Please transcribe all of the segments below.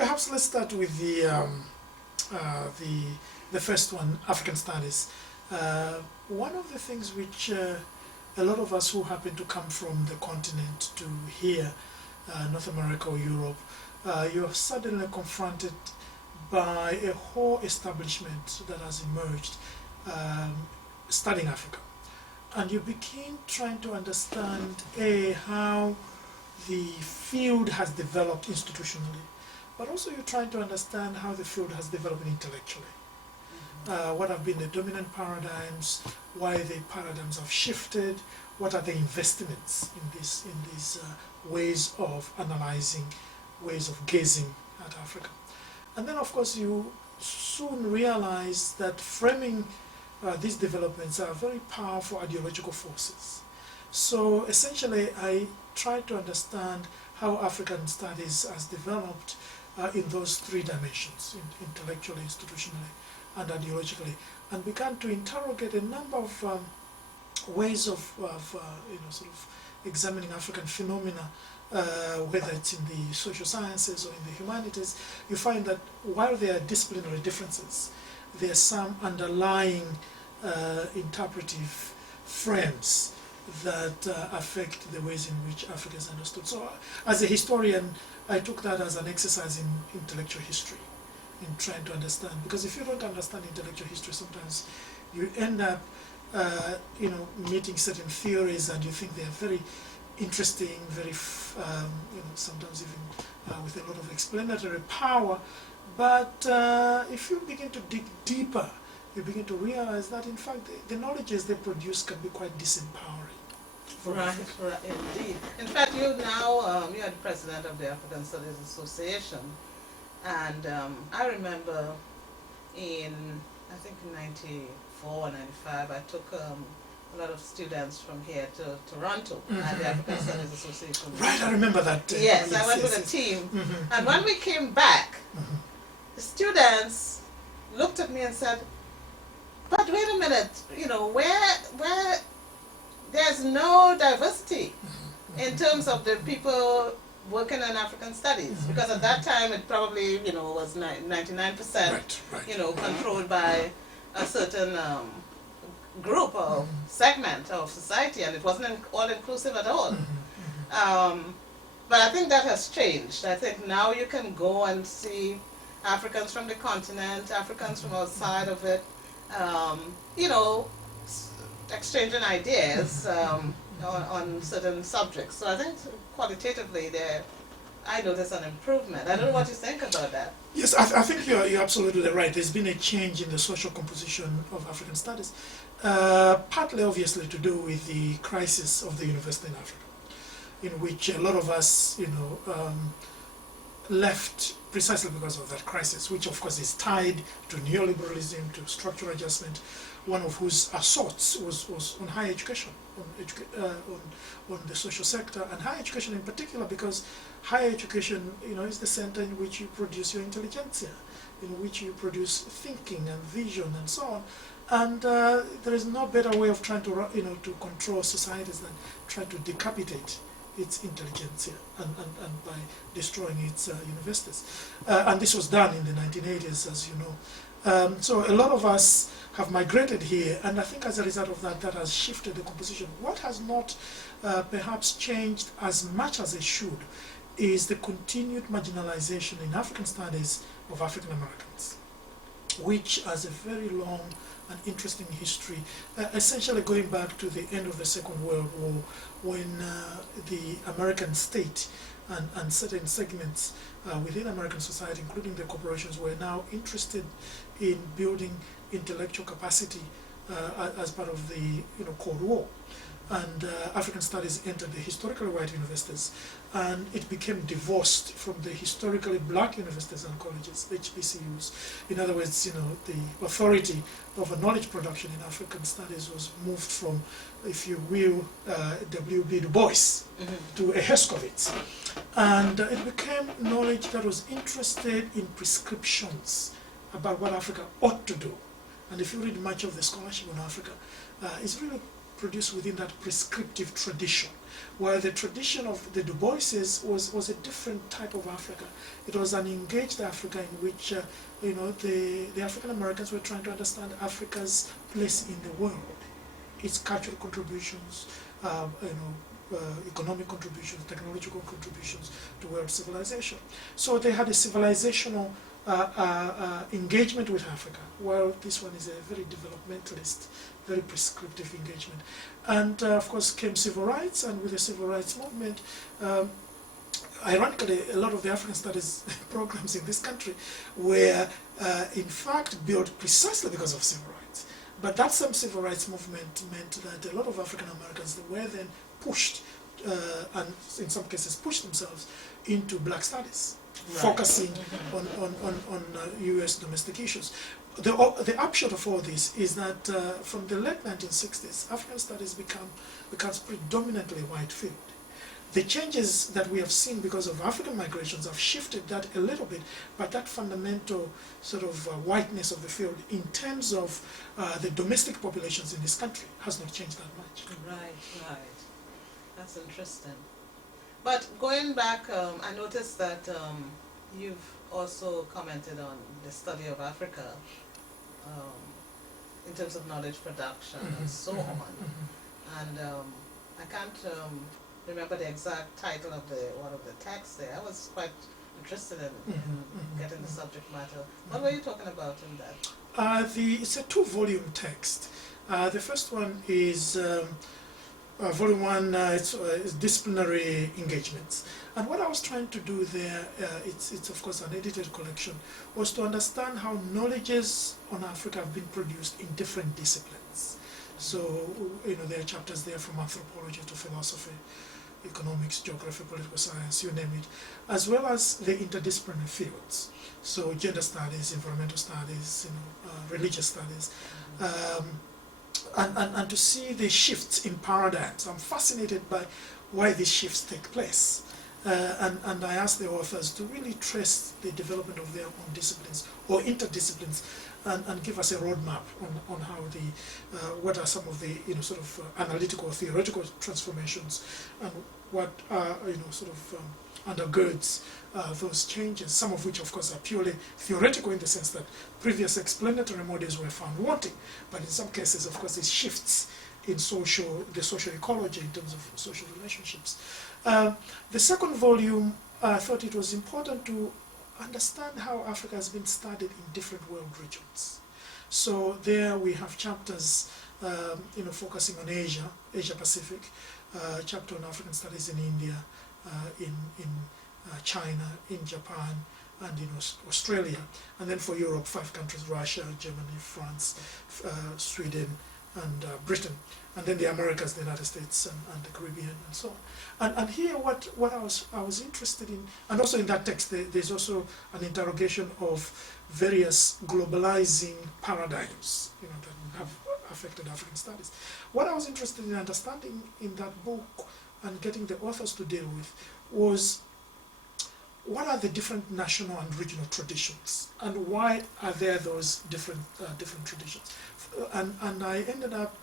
Perhaps let's start with the first one, African studies. One of the things which a lot of us who happen to come from the continent to here, North America or Europe, you're suddenly confronted by a whole establishment that has emerged studying Africa. And you begin trying to understand how the field has developed institutionally, but also you're trying to understand how the field has developed intellectually. What have been the dominant paradigms, why the paradigms have shifted, what are the investments in these ways of analyzing, ways of gazing at Africa. And then of course you soon realize that framing these developments are very powerful ideological forces. So essentially I try to understand how African studies has developed in those three dimensions, intellectually, institutionally, and ideologically, and began to interrogate a number of ways of sort of examining African phenomena, whether it's in the social sciences or in the humanities. You find that while there are disciplinary differences, there are some underlying interpretive frames that affect the ways in which Africa is understood. So as a historian, I took that as an exercise in intellectual history, in trying to understand, because if you don't understand intellectual history, sometimes you end up meeting certain theories and you think they are very interesting, very sometimes even with a lot of explanatory power, but if you begin to dig deeper, you begin to realize that in fact the knowledges they produce can be quite disempowering. Right, indeed. In fact, you are the president of the African Studies Association, and I remember in, I think in 94, 95, I took a lot of students from here to Toronto at the African Studies Association. Right, I remember that. Yes, I went with a team, and when we came back, the students looked at me and said, but wait a minute, where there's no diversity in terms of the people working in African studies, because at that time it probably was 99% controlled by a certain group or segment of society, and it wasn't all inclusive at all. But I think that has changed. I think now you can go and see Africans from the continent, Africans from outside of it, exchanging ideas on certain subjects. So I think qualitatively I notice an improvement. I don't know what you think about that. Yes, I think you're absolutely right. There's been a change in the social composition of African studies, partly obviously to do with the crisis of the university in Africa, in which a lot of us, left precisely because of that crisis, which of course is tied to neoliberalism, to structural adjustment, one of whose assaults was on higher education, on the social sector, and higher education in particular, because higher education, is the center in which you produce your intelligentsia, in which you produce thinking and vision and so on. And there is no better way of trying to, to control societies than try to decapitate its intelligentsia and by destroying its universities. And this was done in the 1980s, as you know. So a lot of us have migrated here, and I think as a result of that, that has shifted the composition. What has not perhaps changed as much as it should is the continued marginalization in African studies of African Americans, which has a very long and interesting history, essentially going back to the end of the Second World War, when the American state and certain segments within American society, including the corporations, were now interested in building intellectual capacity as part of the Cold War. And African studies entered the historically white universities, and it became divorced from the historically black universities and colleges, HBCUs. In other words, the authority of a knowledge production in African studies was moved from, if you will, W.B. Du Bois to a Herskovits. And it became knowledge that was interested in prescriptions about what Africa ought to do. And if you read much of the scholarship on Africa, it's really produced within that prescriptive tradition, while the tradition of the Du Boises was a different type of Africa. It was an engaged Africa in which the African Americans were trying to understand Africa's place in the world, its cultural contributions, economic contributions, technological contributions to world civilization. So they had a civilizational engagement with Africa, while this one is a very developmentalist, very prescriptive engagement. And of course came civil rights, and with the civil rights movement, ironically, a lot of the African studies programs in this country were in fact built precisely because of civil rights. But that same civil rights movement meant that a lot of African Americans were then pushed, and in some cases pushed themselves into black studies, focusing on US domestic issues. The upshot of all this is that from the late 1960s, African studies becomes predominantly white field. The changes that we have seen because of African migrations have shifted that a little bit, but that fundamental sort of whiteness of the field in terms of the domestic populations in this country has not changed that much. Right. That's interesting. But going back, I noticed that you've also commented on the study of Africa in terms of knowledge production and so on. And I can't remember the exact title of one of the texts there. I was quite interested in getting the subject matter. What were you talking about in that? It's a 2-volume text. The first one is volume 1, it's disciplinary engagements. And what I was trying to do there, it's of course an edited collection, was to understand how knowledges on Africa have been produced in different disciplines. So, there are chapters there from anthropology to philosophy, economics, geography, political science, you name it, as well as the interdisciplinary fields. So gender studies, environmental studies, religious studies, and to see the shifts in paradigms. I'm fascinated by why these shifts take place. And I asked the authors to really trace the development of their own disciplines or interdisciplines, and give us a roadmap on how what are some of the analytical or theoretical transformations, and what undergirds those changes. Some of which, of course, are purely theoretical in the sense that previous explanatory models were found wanting, but in some cases, of course, it shifts in the social ecology in terms of social relationships. The second volume, I thought it was important to understand how Africa has been studied in different world regions. So there we have chapters, focusing on Asia Pacific, chapter on African studies in India, in China, in Japan, and in Australia. And then for Europe, 5 countries: Russia, Germany, France, Sweden, and Britain. And then the Americas, the United States, and the Caribbean, and so on. And here, what I was interested in, and also in that text, there's also an interrogation of various globalizing paradigms, that have affected African studies. What I was interested in understanding in that book and getting the authors to deal with was, what are the different national and regional traditions, and why are there those different traditions? And I ended up,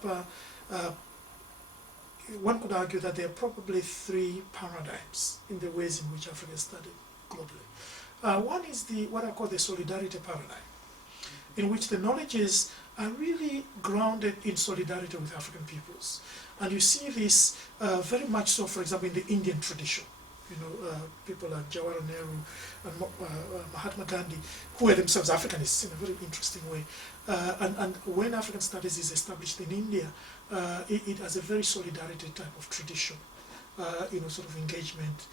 one could argue that there are probably 3 paradigms in the ways in which Africa is studied globally. One is what I call the solidarity paradigm, in which the knowledges are really grounded in solidarity with African peoples. And you see this very much so, for example, in the Indian tradition. People like Jawaharlal Nehru and Mahatma Gandhi, who were themselves Africanists in a very interesting way. And when African studies is established in India, it has a very solidarity type of tradition, sort of engagement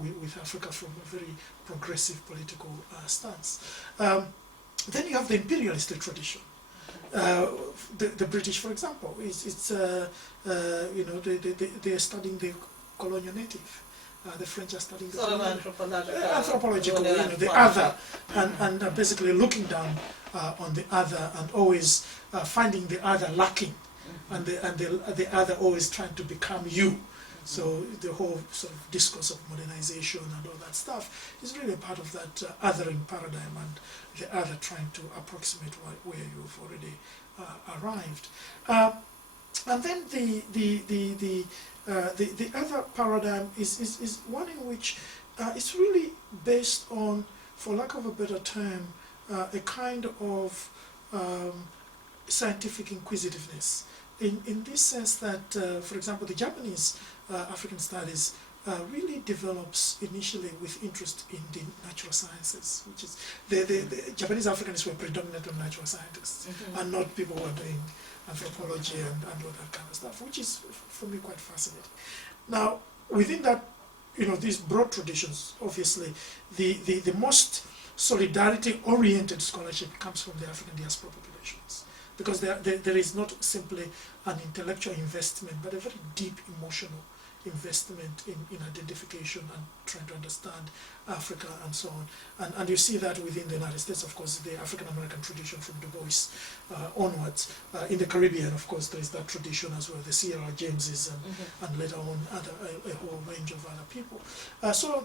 with Africa from a very progressive political stance. Then you have the imperialist tradition. The British, for example, they're studying the colonial native. The French are studying the anthropological, the other, and basically looking down on the other, and always finding the other lacking, and the other always trying to become you. So the whole sort of discourse of modernization and all that stuff is really a part of that othering paradigm, and the other trying to approximate where you've already arrived. And then the other paradigm is one in which it's really based on, for lack of a better term, a kind of scientific inquisitiveness. In this sense that, for example, the Japanese African studies really develops initially with interest in the natural sciences, which is the Japanese Africans were predominantly natural scientists, and not people who are doing anthropology and all that kind of stuff, which is for me quite fascinating. Now, within that, these broad traditions, obviously, the most solidarity-oriented scholarship comes from the African diaspora populations, because there is not simply an intellectual investment, but a very deep emotional investment in identification and trying to understand Africa and so on. And you see that within the United States, of course, the African American tradition from Du Bois onwards. In the Caribbean, of course, there is that tradition as well, the C.L.R. Jameses and later on a whole range of other people. So,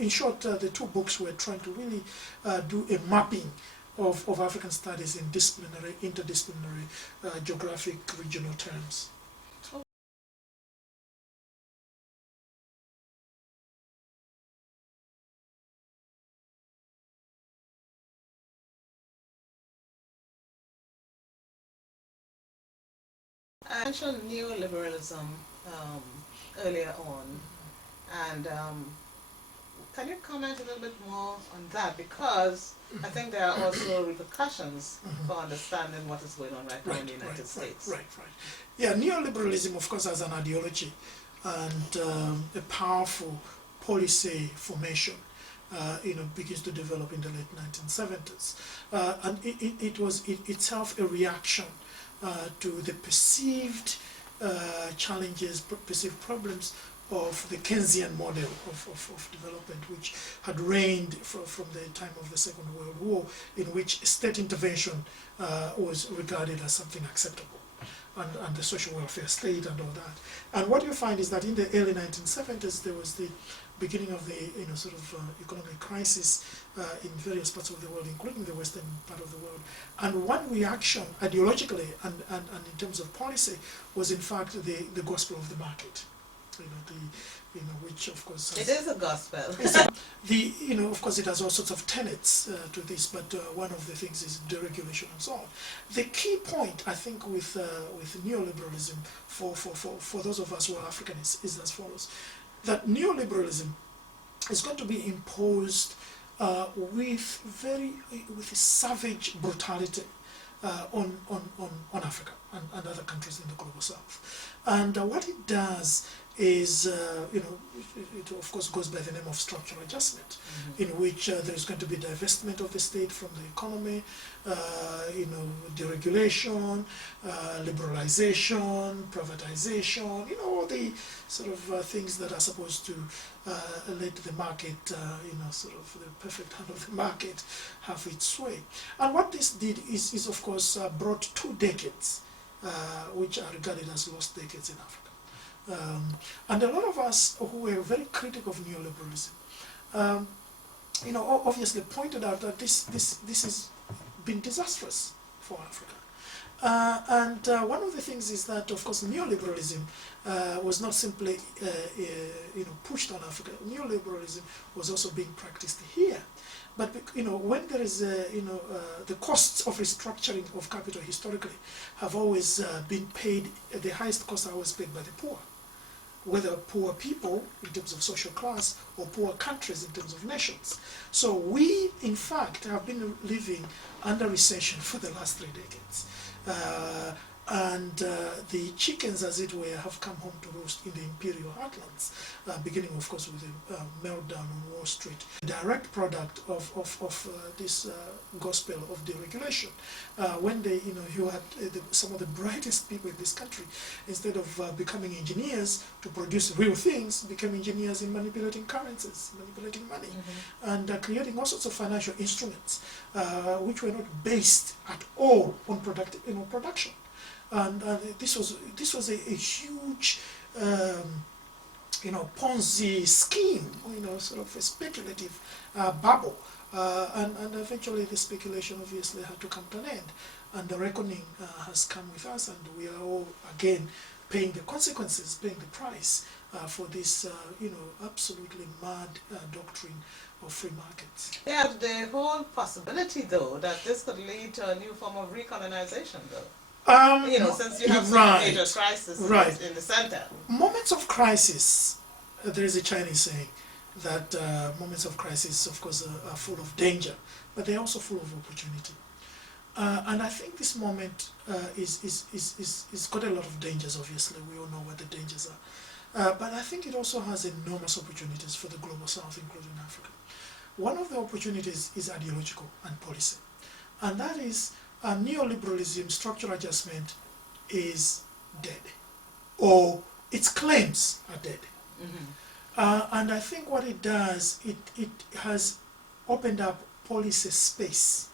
in short, the two books were trying to really do a mapping of African studies in disciplinary, interdisciplinary, geographic, regional terms. I mentioned neoliberalism earlier on, and can you comment a little bit more on that? Because I think there are also repercussions for understanding what is going on right now in the United States. Right. Yeah, neoliberalism, of course, as an ideology and a powerful policy formation, begins to develop in the late 1970s. And it was itself a reaction to the perceived challenges, perceived problems of the Keynesian model of development, which had reigned from the time of the Second World War, in which state intervention was regarded as something acceptable, and the social welfare state and all that. And what you find is that in the early 1970s, there was the beginning of the economic crisis in various parts of the world, including the western part of the world. And one reaction, ideologically and in terms of policy, was in fact the gospel of the market. Which of course it is a gospel. Of course, it has all sorts of tenets to this, but one of the things is deregulation and so on. The key point, I think, with neoliberalism for those of us who are African is as follows: that neoliberalism is going to be imposed with savage brutality on Africa and other countries in the global south. And what it does is, it of course goes by the name of structural adjustment, in which there is going to be divestment of the state from the economy, deregulation, liberalization, privatization, all the sort of things that are supposed to let the market, the perfect hand of the market have its way. And what this did is of course, brought 2 decades, which are regarded as lost decades in Africa. And a lot of us who were very critical of neoliberalism, obviously pointed out that this has been disastrous for Africa. And one of the things is that, of course, neoliberalism was not simply pushed on Africa. Neoliberalism was also being practiced here. But when there is the costs of restructuring of capital historically have always been paid. The highest costs are always paid by the poor, whether poor people in terms of social class or poor countries in terms of nations. So we, in fact, have been living under recession for the last 3 decades. And the chickens, as it were, have come home to roost in the imperial heartlands, beginning, of course, with the meltdown on Wall Street. The direct product of this gospel of deregulation, when you had some of the brightest people in this country, instead of becoming engineers to produce real things, became engineers in manipulating currencies, manipulating money, and creating all sorts of financial instruments, which were not based at all on production. And this was a huge, Ponzi scheme, sort of a speculative bubble, and eventually the speculation obviously had to come to an end. and the reckoning has come with us, and we are all again paying the consequences, paying the price for this, absolutely mad doctrine of free markets. Yeah, the whole possibility, though, that this could lead to a new form of recolonization, though. Since you have some major crisis in the center. Moments of crisis, there is a Chinese saying that moments of crisis, of course, are full of danger, but they're also full of opportunity. And I think this moment is got a lot of dangers, obviously. We all know what the dangers are. But I think it also has enormous opportunities for the Global South, including Africa. One of the opportunities is ideological and policy. And that is neoliberalism, structural adjustment is dead. Or its claims are dead. And I think what it does, it has opened up policy space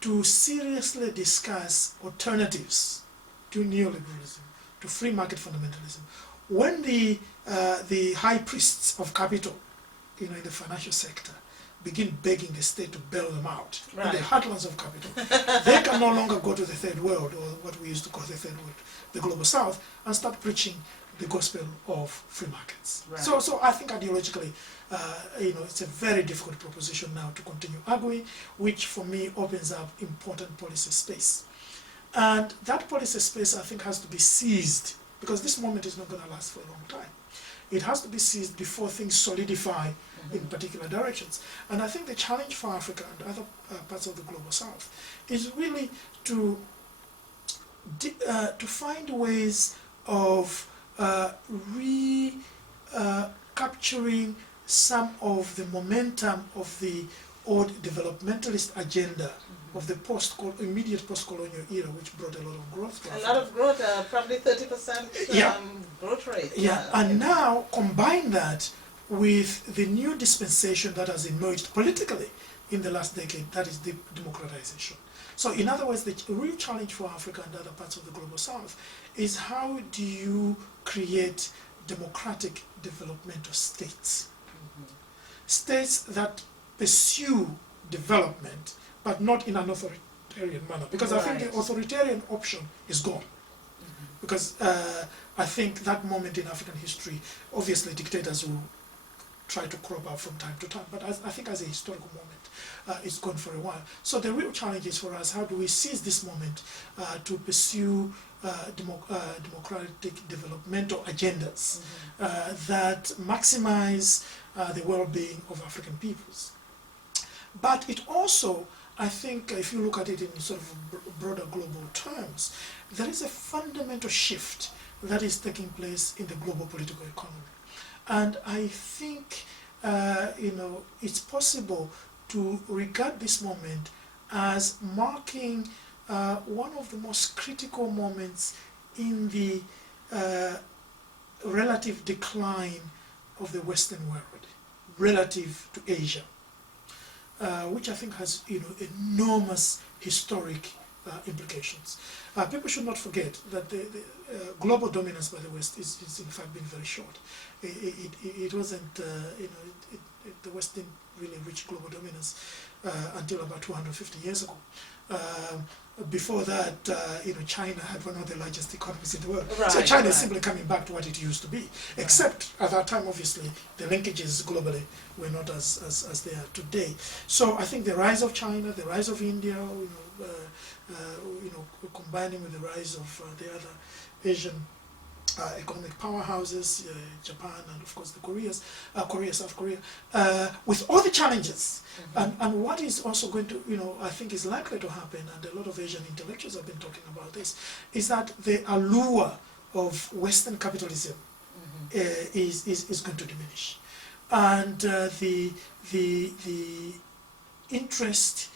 to seriously discuss alternatives to neoliberalism, to free market fundamentalism. When the high priests of capital, in the financial sector, begin begging the state to bail them out in the heartlands of capital, they can no longer go to the third world, or what we used to call the third world, the global south, and start preaching the gospel of free markets. So I think ideologically, it's a very difficult proposition now to continue arguing, which for me opens up important policy space. And that policy space, I think, has to be seized, because this moment is not going to last for a long time. It has to be seized before things solidify in particular directions. And I think the challenge for Africa and other parts of the global south is really to find ways of capturing some of the momentum of the old developmentalist agenda of the immediate post-colonial era, which brought a lot of growth to Africa. A lot of growth, probably 30% growth rate. And now combine that with the new dispensation that has emerged politically in the last decade, that is the democratization. So in other words, the real challenge for Africa and other parts of the global south is how do you create democratic developmental states? States that pursue development, but not in an authoritarian manner. Because I think the authoritarian option is gone. Because I think that moment in African history, obviously dictators will try to crop up from time to time, but I think as a historical moment, it's gone for a while. So the real challenge is for us, how do we seize this moment to pursue democratic developmental agendas that maximize the well-being of African peoples. But it also, I think, if you look at it in sort of broader global terms, there is a fundamental shift that is taking place in the global political economy. And I think, it's possible to regard this moment as marking one of the most critical moments in the relative decline of the Western world relative to Asia, which I think has enormous historic implications. People should not forget that the global dominance by the West is in fact been very short. It wasn't, the West didn't really reach global dominance until about 250 years ago. Before that, China had one of the largest economies in the world. So China is simply coming back to what it used to be. Except at that time, obviously, the linkages globally were not as they are today. So I think the rise of China, the rise of India, combining with the rise of the other Asian economic powerhouses, Japan and of course the South Korea, with all the challenges. And what is also going to, I think is likely to happen, and a lot of Asian intellectuals have been talking about this, is that the allure of Western capitalism is going to diminish. And the interest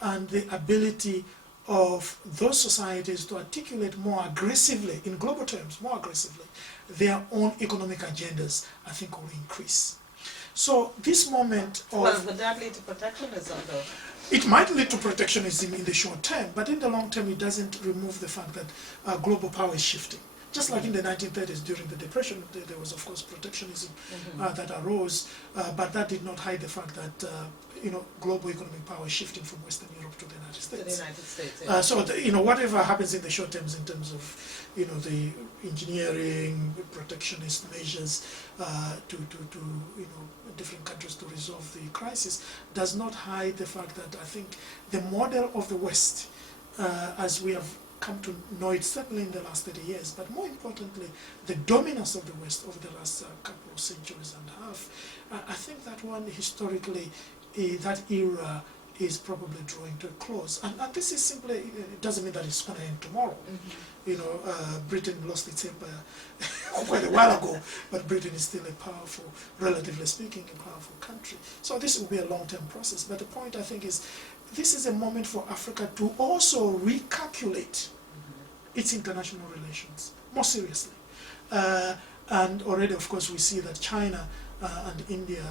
and the ability of those societies to articulate more aggressively, in global terms, more aggressively, their own economic agendas, I think will increase. So this moment of... Well, would that lead to protectionism, though? It might lead to protectionism in the short term, but in the long term it doesn't remove the fact that global power is shifting. Just like in the 1930s during the Depression, there was of course protectionism that arose, but that did not hide the fact that global economic power shifting from Western Europe to the United States. To the United States, yeah. So whatever happens in the short terms in terms of the engineering, protectionist measures to different countries to resolve the crisis does not hide the fact that I think the model of the West, as we have come to know it certainly in the last 30 years, but more importantly, the dominance of the West over the last couple of centuries and a half, I think that one historically, that era is probably drawing to a close. And this is simply, it doesn't mean that it's going to end tomorrow. Britain lost its empire quite a while ago, but Britain is still a powerful, relatively speaking, a powerful country. So this will be a long-term process. But the point, I think, is this is a moment for Africa to also recalculate its international relations more seriously. And already, of course, we see that China and India,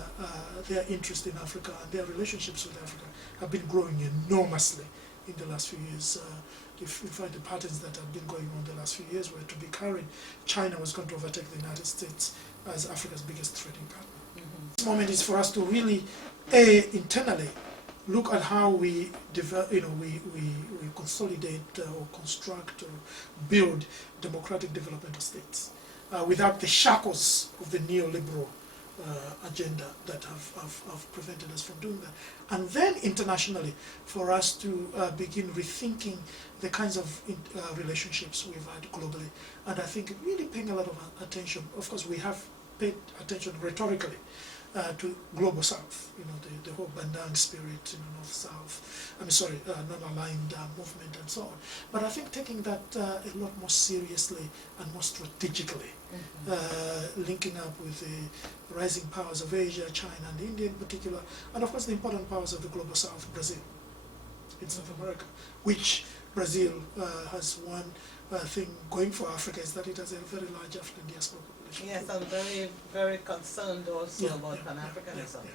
their interest in Africa and their relationships with Africa have been growing enormously in the last few years. If you find the patterns that have been going on the last few years were to be carried, China was going to overtake the United States as Africa's biggest trading partner. This moment is for us to really, internally, look at how we develop, we consolidate or construct or build democratic developmental states without the shackles of the neoliberal agenda that have prevented us from doing that. And then internationally, for us to begin rethinking the kinds of relationships we've had globally. And I think really paying a lot of attention. Of course, we have paid attention rhetorically to global south, the whole Bandang spirit, north-south, non-aligned movement and so on. But I think taking that a lot more seriously and more strategically, linking up with the rising powers of Asia, China and India in particular, and of course the important powers of the global south, Brazil, in South America, which Brazil has one thing going for Africa is that it has a very large African diaspora population. Yes, I'm very, very concerned also about Pan-Africanism.